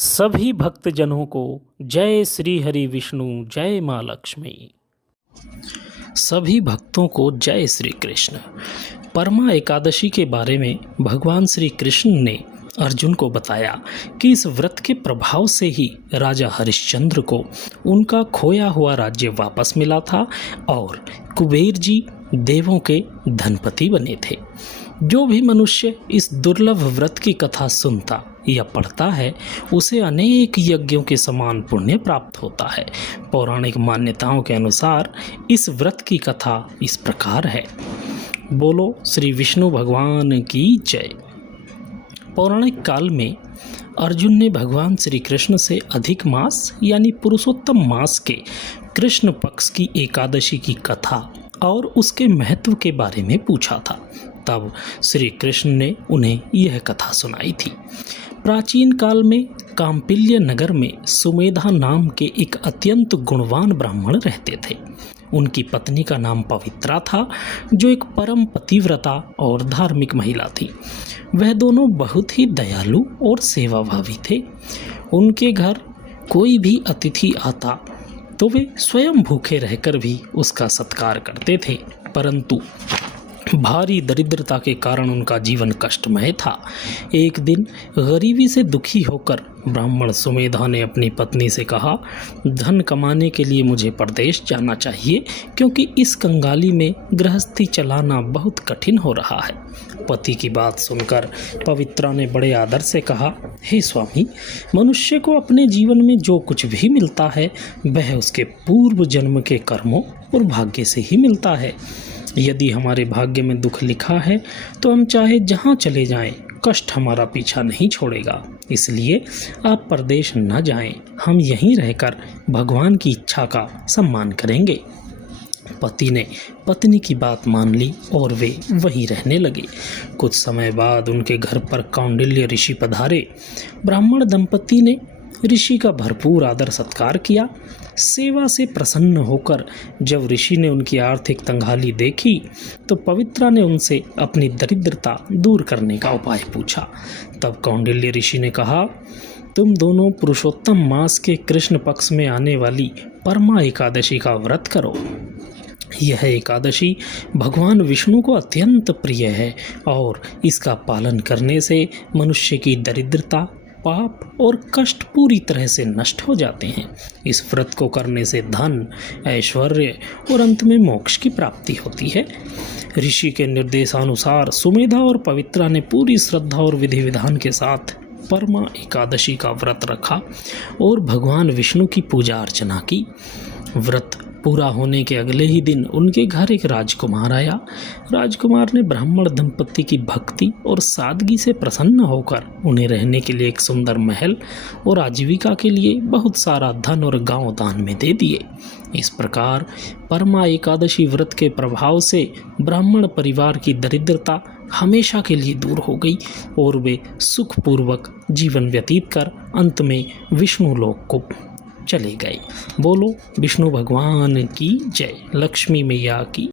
सभी भक्तजनों को जय श्री हरि विष्णु जय माँ लक्ष्मी। सभी भक्तों को जय श्री कृष्ण। परमा एकादशी के बारे में भगवान श्री कृष्ण ने अर्जुन को बताया कि इस व्रत के प्रभाव से ही राजा हरिश्चंद्र को उनका खोया हुआ राज्य वापस मिला था और कुबेर जी देवों के धनपति बने थे। जो भी मनुष्य इस दुर्लभ व्रत की कथा सुनता या पढ़ता है उसे अनेक यज्ञों के समान पुण्य प्राप्त होता है। पौराणिक मान्यताओं के अनुसार इस व्रत की कथा इस प्रकार है। बोलो श्री विष्णु भगवान की जय। पौराणिक काल में अर्जुन ने भगवान श्री कृष्ण से अधिक मास यानी पुरुषोत्तम मास के कृष्ण पक्ष की एकादशी की कथा और उसके महत्व के बारे में पूछा था। तब श्री कृष्ण ने उन्हें यह कथा सुनाई थी। प्राचीन काल में काम्पिल्य नगर में सुमेधा नाम के एक अत्यंत गुणवान ब्राह्मण रहते थे। उनकी पत्नी का नाम पवित्रा था, जो एक परम पतिव्रता और धार्मिक महिला थी। वह दोनों बहुत ही दयालु और सेवाभावी थे। उनके घर कोई भी अतिथि आता तो वे स्वयं भूखे रहकर भी उसका सत्कार करते थे, परंतु भारी दरिद्रता के कारण उनका जीवन कष्टमय था। एक दिन गरीबी से दुखी होकर ब्राह्मण सुमेधा ने अपनी पत्नी से कहा, धन कमाने के लिए मुझे परदेश जाना चाहिए, क्योंकि इस कंगाली में गृहस्थी चलाना बहुत कठिन हो रहा है। पति की बात सुनकर पवित्रा ने बड़े आदर से कहा, हे स्वामी, मनुष्य को अपने जीवन में जो कुछ भी मिलता है वह उसके पूर्व जन्म के कर्मों और भाग्य से ही मिलता है। यदि हमारे भाग्य में दुख लिखा है तो हम चाहे जहाँ चले जाएं, कष्ट हमारा पीछा नहीं छोड़ेगा। इसलिए आप परदेश न जाएं, हम यहीं रहकर भगवान की इच्छा का सम्मान करेंगे। पति ने पत्नी की बात मान ली और वे वहीं रहने लगे। कुछ समय बाद उनके घर पर कौंडिल्य ऋषि पधारे। ब्राह्मण दंपति ने ऋषि का भरपूर आदर सत्कार किया। सेवा से प्रसन्न होकर जब ऋषि ने उनकी आर्थिक तंगहाली देखी तो पवित्रा ने उनसे अपनी दरिद्रता दूर करने का उपाय पूछा। तब कौंडिल्य ऋषि ने कहा, तुम दोनों पुरुषोत्तम मास के कृष्ण पक्ष में आने वाली परमा एकादशी का व्रत करो। यह एकादशी भगवान विष्णु को अत्यंत प्रिय है और इसका पालन करने से मनुष्य की दरिद्रता, पाप और कष्ट पूरी तरह से नष्ट हो जाते हैं। इस व्रत को करने से धन, ऐश्वर्य और अंत में मोक्ष की प्राप्ति होती है। ऋषि के निर्देशानुसार सुमेधा और पवित्रा ने पूरी श्रद्धा और विधि विधान के साथ परमा एकादशी का व्रत रखा और भगवान विष्णु की पूजा अर्चना की। व्रत पूरा होने के अगले ही दिन उनके घर एक राजकुमार आया। राजकुमार ने ब्राह्मण दंपति की भक्ति और सादगी से प्रसन्न होकर उन्हें रहने के लिए एक सुंदर महल और आजीविका के लिए बहुत सारा धन और गांव दान में दे दिए। इस प्रकार परमा एकादशी व्रत के प्रभाव से ब्राह्मण परिवार की दरिद्रता हमेशा के लिए दूर हो गई और वे सुखपूर्वक जीवन व्यतीत कर अंत में विष्णु लोक को चले गए। बोलो विष्णु भगवान की जय। लक्ष्मी मैया की